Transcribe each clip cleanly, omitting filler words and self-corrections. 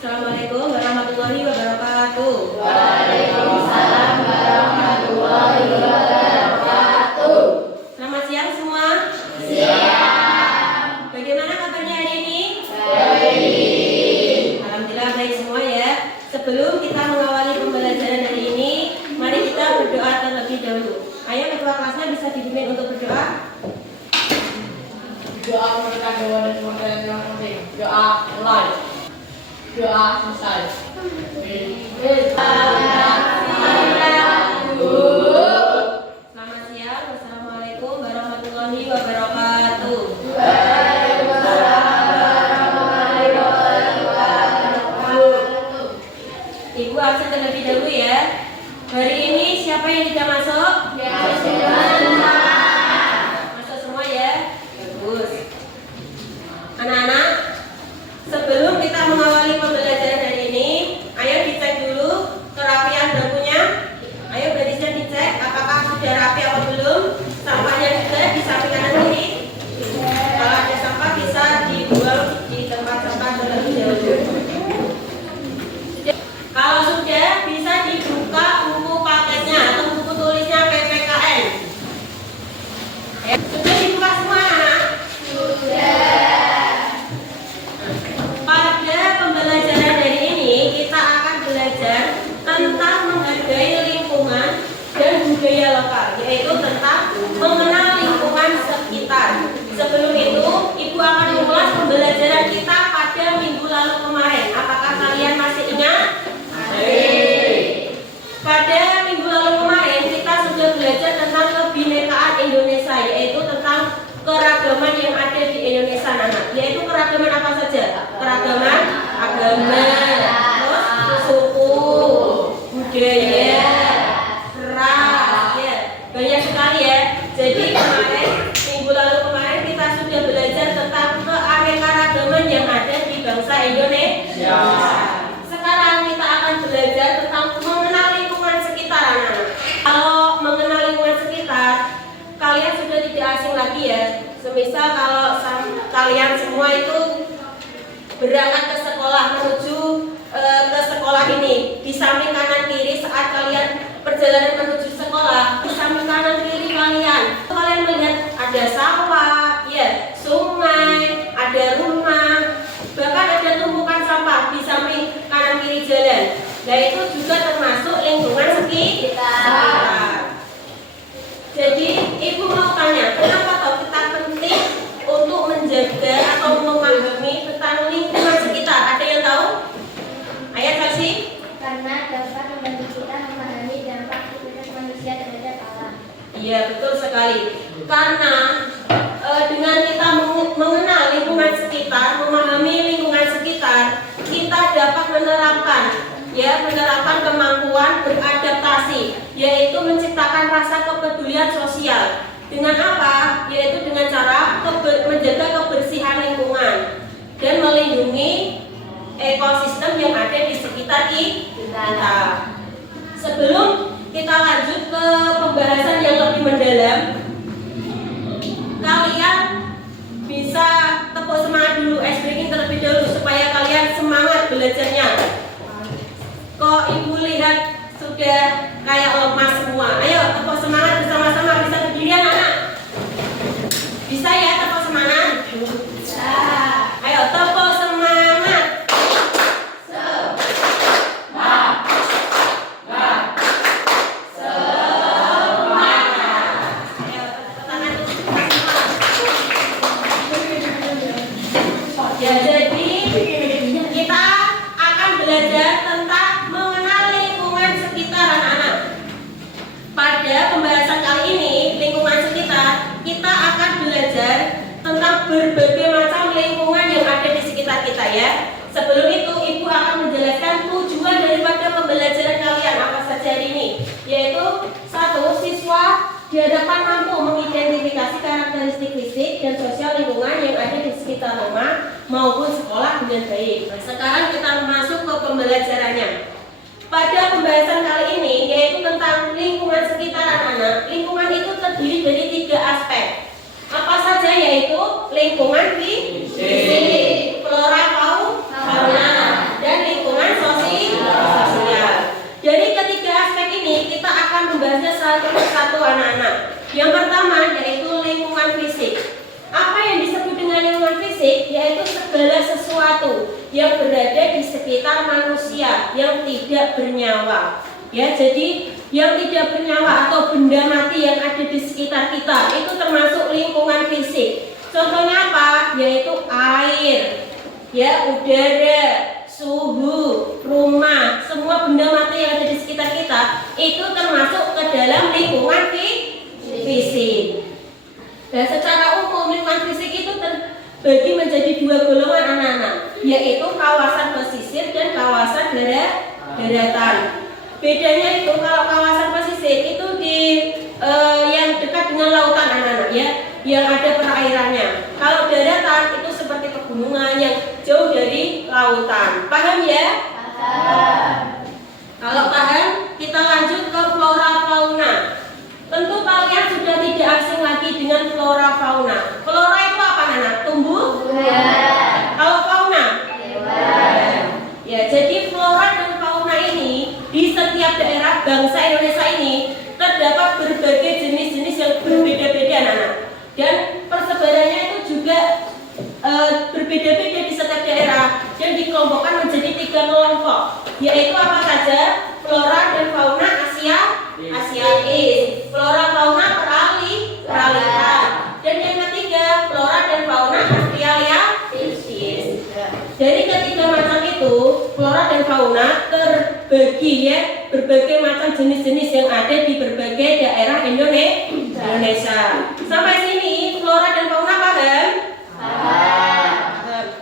Assalamualaikum warahmatullahi wabarakatuh. Waalaikumsalam warahmatullahi wabarakatuh. Selamat siang semua. Siang. Bagaimana kabarnya hari ini? Baik. Alhamdulillah baik semua ya. Sebelum kita mengawali pembelajaran hari ini, mari kita berdoa terlebih dahulu. Ayo ketua kelasnya bisa dipimpin untuk berdoa. Doa merupakan doa dan modal yang penting. Doa mulai. Doa selesai. Selamat siang. Wassalamualaikum warahmatullahi wabarakatuh. Ibu absen terlebih dahulu ya. Hari ini siapa yang tidak masuk? Masuk semua ya. Bagus. Anak-anak, sebelum kita mengawali pembelajaran hari ini, ayo dicek dulu kerapian bangkunya. Ayo barisnya dicek apakah sudah rapi atau belum. Sampahnya juga di samping kanan kiri. Kalau ada sampah bisa dibuang di tempat sampah terlebih dahulu. Kalau sudah, bisa dibuka buku paketnya atau buku tulisnya PPKN. Ya, sudah dibuka semua anak? Pada pembelajaran hari ini kita akan belajar tentang menghargai lingkungan dan budaya lokal, yaitu tentang mengenal lingkungan sekitar. Sebelum itu, Ibu akan mengulas pembelajaran kita pada minggu lalu kemarin. Apakah kalian masih ingat? Pada minggu lalu kemarin kita sudah belajar tentang kebinekaan Indonesia, yaitu tentang keragaman yang ada di Indonesia, anak. Yaitu keragaman apa saja? Keragaman agama, terus suku, budaya, ras, ya banyak sekali ya. Jadi kemarin minggu lalu kemarin kita sudah belajar tentang keanekaragaman yang ada di bangsa Indonesia. Sekarang kita akan belajar tentang mengenal lingkungan sekitar, anak. Kalau mengenal lingkungan sekitar, kalian sudah tidak asing lagi ya. Semisal kalau kalian semua itu berangkat ke sekolah, menuju ke sekolah ini, di samping kanan kiri saat kalian perjalanan menuju sekolah, di samping kanan kiri kalian melihat ada sawah, ya, sungai, ada rumah, bahkan ada tumpukan sampah di samping kanan kiri jalan. Nah itu juga termasuk lingkungan sekitar. Jadi ibu mau tanya, kenapa toh kita penting untuk menjaga atau memahami tentang lingkungan sekitar? Ada yang tahu? Ayat kasih? Karena dapat membantu kita memahami dampak aktivitas manusia terhadap alam. Iya betul sekali. Karena dengan kita mengenal lingkungan sekitar, memahami lingkungan sekitar, kita dapat menerapkan kemampuan beradaptasi, yaitu menciptakan rasa kepedulian sosial. Dengan apa? Yaitu dengan cara menjaga kebersihan lingkungan dan melindungi ekosistem yang ada di sekitar kita. Sebelum kita lanjut ke pembahasan yang lebih mendalam, kalian bisa tepuk semangat dulu, ice breaking terlebih dahulu supaya kalian semangat belajarnya. Kok ibu lihat sudah kayak lemas semua? Ayo tepuk semangat bersama-sama. Bisa berdirian anak? Bisa ya tepuk semangat? Bisa. Ayo tepuk semangat. Ya, jadi kita akan belajar tentang mengenal lingkungan sekitar, anak-anak. Pada pembahasan kali ini, lingkungan sekitar, kita akan belajar tentang berbagai macam lingkungan yang ada di sekitar kita ya. Sebelum itu, ibu akan menjelaskan tujuan daripada pembelajaran kalian apa saja hari ini, yaitu satu, siswa diharapkan mampu mengidentifikasi karakteristik fisik dan sosial lingkungan yang ada di sekitar rumah maupun sekolah dengan baik. Nah, sekarang kita masuk ke pembelajarannya. Pada pembahasan kali ini yaitu tentang lingkungan sekitar, anak-anak. Lingkungan itu terdiri dari 3 aspek. Apa saja? Yaitu lingkungan fisik, flora, fauna, dan lingkungan Yang pertama yaitu lingkungan fisik. Apa yang disebut dengan lingkungan fisik? Yaitu segala sesuatu yang berada di sekitar manusia yang tidak bernyawa. Ya, jadi yang tidak bernyawa atau benda mati yang ada di sekitar kita itu termasuk lingkungan fisik. Contohnya apa? Yaitu air, ya, udara, suhu, rumah, semua benda mati yang ada di sekitar kita itu termasuk ke dalam lingkungan fisik. Dan secara umum lingkungan fisik itu terbagi menjadi dua golongan anak-anak, yaitu kawasan pesisir dan kawasan daratan. Bedanya itu kalau kawasan pesisir itu di yang dekat dengan lautan anak-anak, ya, yang ada perairannya. Kalau daratan itu seperti pegunungan yang jauh dari lautan. Paham ya? Paham. Kalau paham, kita lanjut ke flora fauna. Tentu kalian sudah tidak asing lagi dengan flora fauna. Flora itu apa, anak? Tumbuh? Kalau fauna? Ya, jadi flora dan fauna ini di setiap daerah bangsa Indonesia ini terdapat berbagai jenis-jenis yang berbeda-beda, anak-anak. Dan persebarannya itu juga berbeda-beda di setiap daerah dan dikelompokkan menjadi 3 kelompok, yaitu apa saja? Flora dan fauna Asiatis, flora fauna peralihan, dan yang ketiga flora dan fauna Australiasis. Dari ketiga macam itu, flora dan fauna terbagi, ya, berbagai macam jenis-jenis yang ada di berbagai daerah Indonesia. Sampai sini flora dan fauna paham?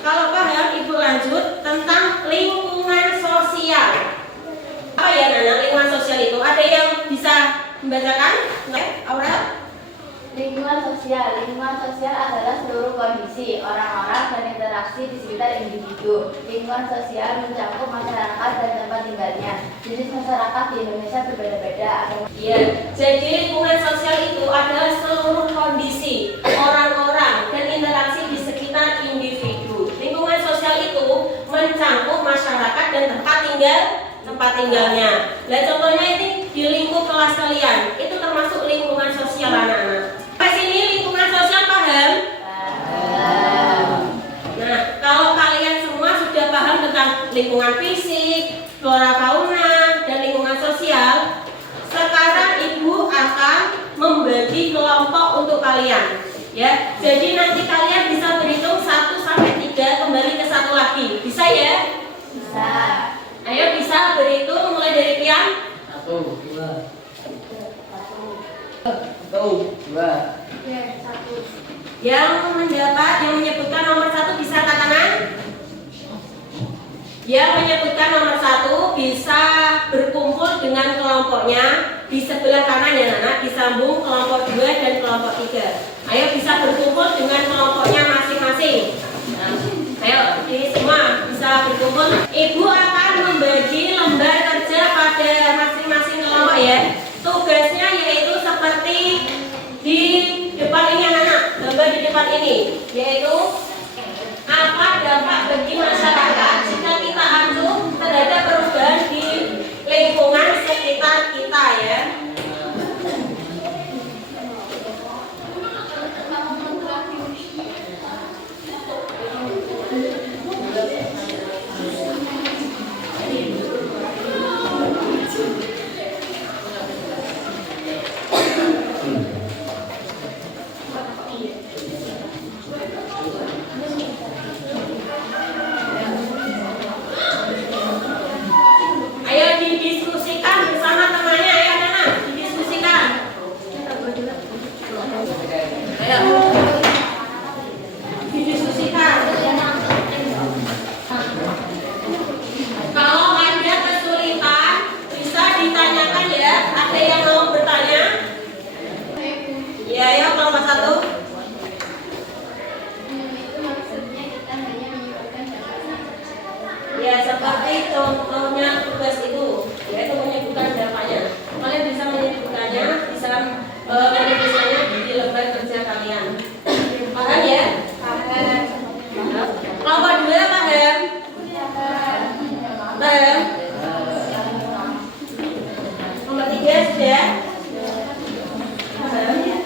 Kalau paham, Ibu lanjut tentang lingkungan sosial. Apa ya, Nana? Lingkungan sosial itu ada yang bisa membacakan? Aurel? Lingkungan sosial adalah seluruh kondisi orang-orang dan interaksi di sekitar individu. Lingkungan sosial mencakup masyarakat dan tempat tinggalnya. Jenis masyarakat di Indonesia berbeda-beda. Ya, jadi lingkungan sosial itu adalah seluruh kondisi orang-orang dan interaksi di sekitar individu. Lingkungan sosial itu mencakup masyarakat dan tempat tinggalnya. Nah, contohnya ini di lingkup kelas kalian, itu termasuk lingkungan sosial anak-anak. Pas ini lingkungan sosial paham? Nah, kalau kalian semua sudah paham tentang lingkungan fisik, flora fauna, dan lingkungan sosial, sekarang Ibu akan membagi kelompok untuk kalian. Ya, jadi nanti kalian bisa berhitung 1 sampai 3 kembali ke 1 lagi. Bisa ya? Bisa. Ayo, bisa berhitung mulai dari Pian. 1, 2. 1. Yang menyebutkan nomor 1 bisa angkat tangan. Yang menyebutkan nomor 1 bisa berkumpul dengan kelompoknya di sebelah kanan, ya, Nana, disambung kelompok 2 dan kelompok 3. Ayo, bisa berkumpul dengan kelompoknya masing-masing. Ayo, ini semua bisa berkumpul. Ibu akan membagi lembar kerja pada masing-masing kelompok, ya. Tugasnya yaitu seperti di depan ini, anak-anak, gambar di depan ini, yaitu apa dampak bagi masyarakat jika kita acuh terhadap perubahan di lingkungan sekitar kita, ya. Ayo didiskusikan bersama temannya, ayo, Nana, didiskusikan. Ayo, didiskusikan. Kalau ada kesulitan bisa ditanyakan, ya. Ada yang mau bertanya? Ya, ayo kelompok 1. Itu maksudnya kita hanya menyebutkan jawaban. Ya, seperti contohnya tugas itu, yaitu menyebutkan jawabannya. Kalian bisa menyebutkannya, bisa menuliskannya di lembar kerja kalian. Paham, ya? Paham. Kelompok 2 paham? Paham? Kelompok 3 sudah? Paham?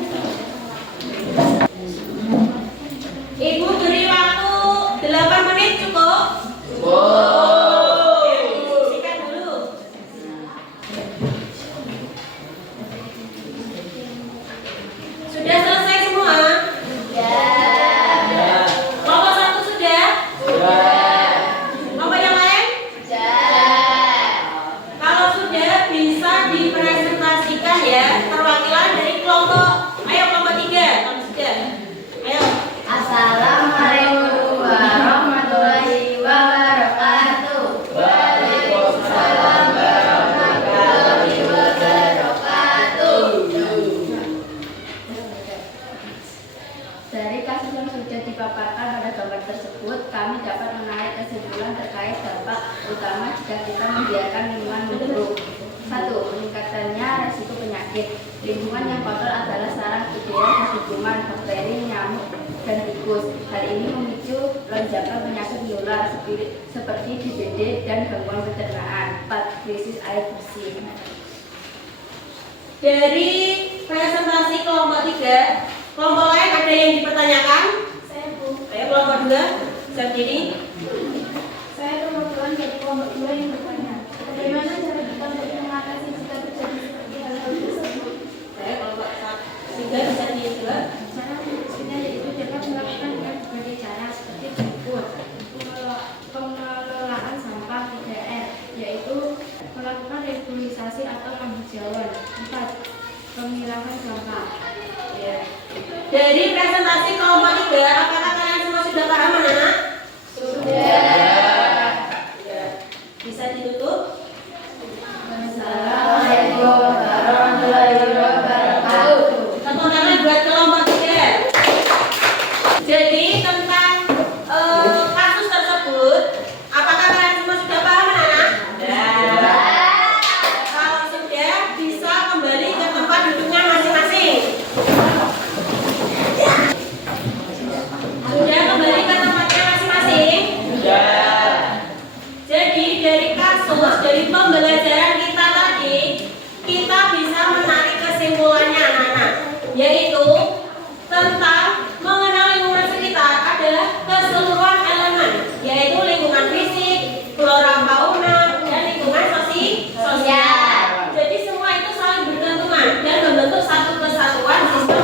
terutama jika kita membiarkan lingkungan buruk. 1. Meningkatannya resiko penyakit. Lingkungan yang kotor adalah sarang ideal bagi kuman, bakteri, nyamuk, dan tikus. Hal ini memicu lonjakan penyakit menular seperti DBD dan gangguan pencernaan. 4. Krisis air bersih. Dari presentasi kelompok 3, kelompok lain ada yang dipertanyakan? Saya Bu. Ayo kelompok 2, saya berdiri. Saya kebetulan dari kelompok 2 yang bertanya, bagaimana cara kita untuk mengatasi jika terjadi seperti hal-hal tersebut? Saya kelompok 3 bisa dijawab. Cara mengatasinya yaitu dapat melakukan dengan berbagai cara seperti berikut: pengelolaan sampah 3R, yaitu melakukan regulasi atau penghijauan. 4. Pemilahan sampah. Ya. Dari presentasi kelompok 3, apakah kalian semua sudah paham anak-anak? Sudah. Ya. Bisa ditutup? Assalamualaikum warahmatullahi wabarakatuh. Tepuk tangan buat kelompok 3. Jadi tentang kasus tersebut, apakah kalian semua sudah paham anak-anak? Kalau sudah, bisa kembali ke tempat duduknya masing-masing. Sudah kembali ke tempatnya masing-masing? Jadi dari kasus, dari pembelajaran kita tadi, kita bisa menarik kesimpulannya anak-anak, yaitu tentang mengenal lingkungan sekitar adalah keseluruhan elemen, yaitu lingkungan fisik, flora fauna, dan lingkungan sosial. Jadi semua itu saling bergantungan dan membentuk satu kesatuan sistem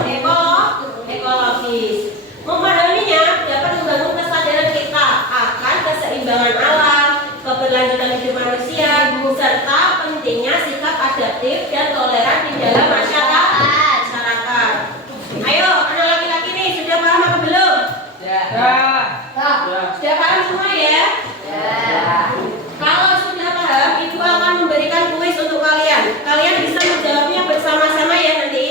ekologis. Memahaminya dapat membangun kesadaran kita akan keseimbangan alam, keberlanjutan hidup manusia, serta pentingnya sikap adaptif dan toleran di dalam masyarakat. Ayo, anak laki-laki nih, sudah paham apa belum? Sudah paham semua ya? Kalau sudah paham, Ibu akan memberikan kuis untuk kalian. Kalian bisa menjawabnya bersama-sama ya nanti.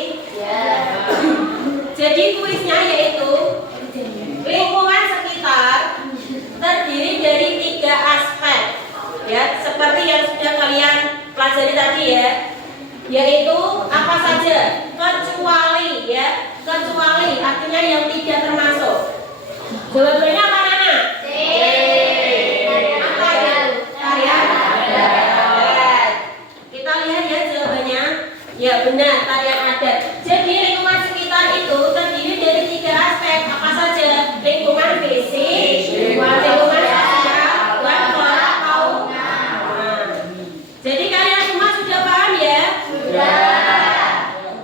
Jadi kuisnya yaitu lingkungan sekitar terdiri dari 3 aspek, ya, seperti yang sudah kalian pelajari tadi ya, yaitu apa saja, kecuali ya, kecuali artinya yang tidak termasuk. Jawabannya apa Nana? Apa ya? Tarian adat. Kita lihat ya jawabannya. Ya benar, tarian adat. Jadi lingkungan sekitar itu terdiri dari 3 aspek. Apa saja? Lingkungan fisik, lingkungan sosial, dan flora fauna. Jadi kalian semua sudah paham ya?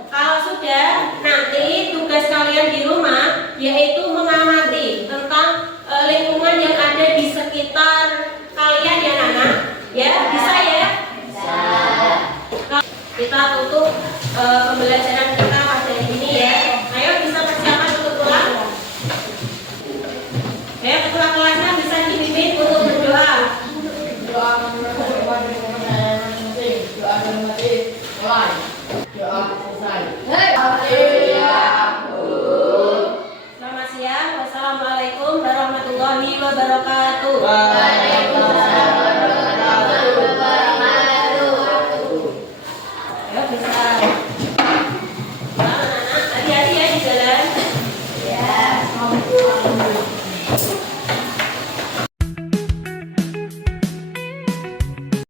Kalau sudah, nanti tugas kalian di rumah yaitu mengamati tentang lingkungan yang ada di sekitar kalian ya Nana. Ya, bisa ya? Bisa. Kita tutup pembelajaran kita pada hari ini ya. Ayo bisa persiapan untuk pulang. Ayo ketua kelasnya bisa dipimpin untuk berdoa. Doa selesai. Selamat siang. Wassalamualaikum warahmatullahi wabarakatuh.